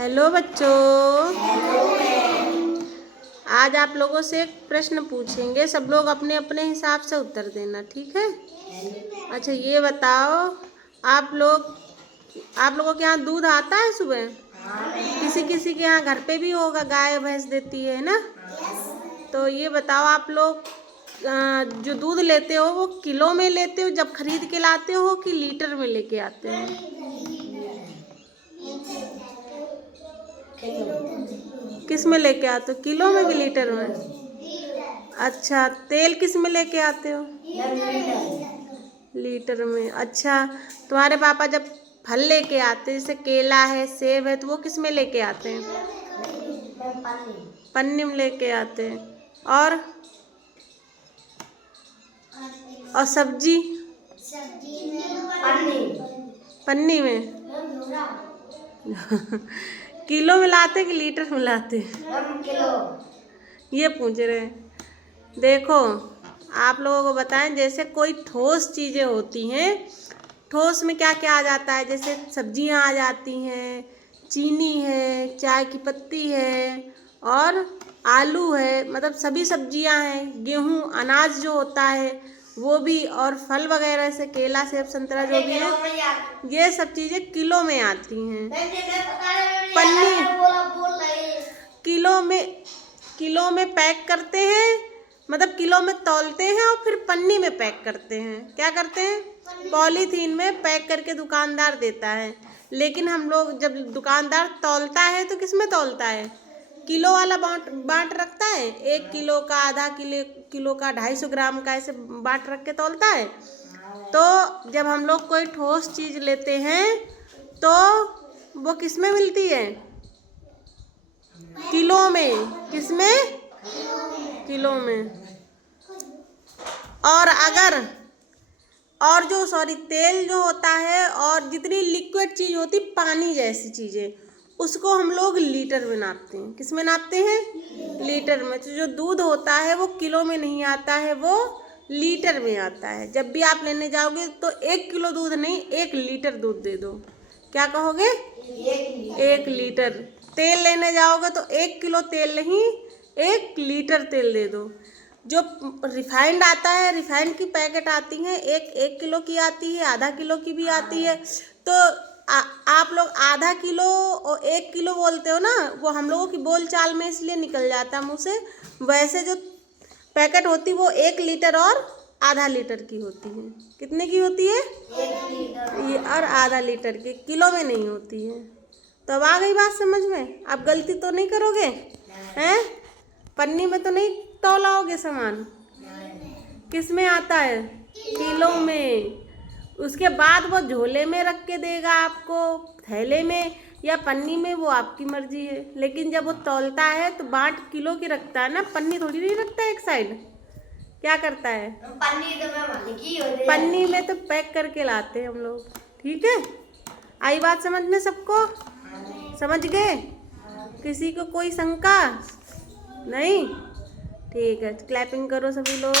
Hello बच्चों। आज आप लोगों से एक प्रश्न पूछेंगे, सब लोग अपने अपने हिसाब से उत्तर देना, ठीक है? अच्छा ये बताओ, आप लोगों के यहाँ दूध आता है सुबह? किसी किसी के यहाँ घर पे भी होगा, गाय भैंस देती है ना? तो ये बताओ, आप लोग जो दूध लेते हो वो किलो में लेते हो जब खरीद के लाते हो कि लीटर में लेके आते हो? किस में लेके आते हो, किलो में कि लीटर में? अच्छा, तेल किस में लेके आते हो? लीटर में। अच्छा, तुम्हारे पापा जब फल लेके आते हैं, जैसे केला है, सेब है, तो वो किस में लेके आते हैं? पन्नी में लेके आते हैं। और सब्जी पन्नी में। किलो में लाते कि लीटर में लाते? ये पूछ रहे हैं। देखो, आप लोगों को बताएं, जैसे कोई ठोस चीज़ें होती हैं, ठोस में क्या क्या आ जाता है? जैसे सब्जियां आ जाती हैं, चीनी है, चाय की पत्ती है, और आलू है, मतलब सभी सब्जियां हैं, गेहूं, अनाज जो होता है वो भी, और फल वगैरह से केला सेब संतरा जो भी है, ये सब चीज़ें किलो में आती हैं। पन्नी किलो में पैक करते हैं, मतलब किलो में तौलते हैं और फिर पन्नी में पैक करते हैं। क्या करते हैं? पॉलीथीन में पैक करके दुकानदार देता है। लेकिन हम लोग जब दुकानदार तौलता है तो किस में तौलता है? किलो वाला बाट रखता है, 1 किलो का, आधा किलो का, 250 ग्राम का, ऐसे बाट रख के तौलता है। तो जब हम लोग कोई ठोस चीज़ लेते हैं तो वो किस में मिलती है? किलो में। किस में? किलो में। और तेल जो होता है, और जितनी लिक्विड चीज़ होती, पानी जैसी चीज़ें, उसको हम लोग लीटर में नापते हैं। किस में नापते हैं? लीटर में। तो जो दूध होता है वो किलो में नहीं आता है, वो लीटर में आता है। जब भी आप लेने जाओगे तो 1 किलो दूध नहीं, 1 लीटर दूध दे दो। क्या कहोगे? 1 लीटर। तेल लेने जाओगे तो 1 किलो तेल नहीं, 1 लीटर तेल दे दो। जो रिफाइंड आता है, रिफाइंड की पैकेट आती हैं, 1 किलो की आती है, आधा किलो की भी आती है। तो आप लोग आधा किलो और 1 किलो बोलते हो ना, वो हम लोगों की बोल चाल में इसलिए निकल जाता है मुँह से। वैसे जो पैकेट होती वो 1 लीटर और आधा लीटर की होती है। कितने की होती है? 1 लीटर ये और आधा लीटर की, किलो में नहीं होती है। तो अब आ गई बात समझ में? आप गलती तो नहीं करोगे हैं? पन्नी में तो नहीं तौलाओगे सामान? किस में आता है? किलो में। उसके बाद वो झोले में रख के देगा आपको, थैले में या पन्नी में, वो आपकी मर्जी है। लेकिन जब वो तौलता है तो बाट किलो की रखता है ना, पन्नी थोड़ी नहीं रखता है एक साइड। क्या करता है? पन्नी में तो पैक करके लाते हैं हम लोग। ठीक है, आई बात समझ में सबको? समझ गए? किसी को कोई शंका नहीं? ठीक है, क्लैपिंग करो सभी लोग।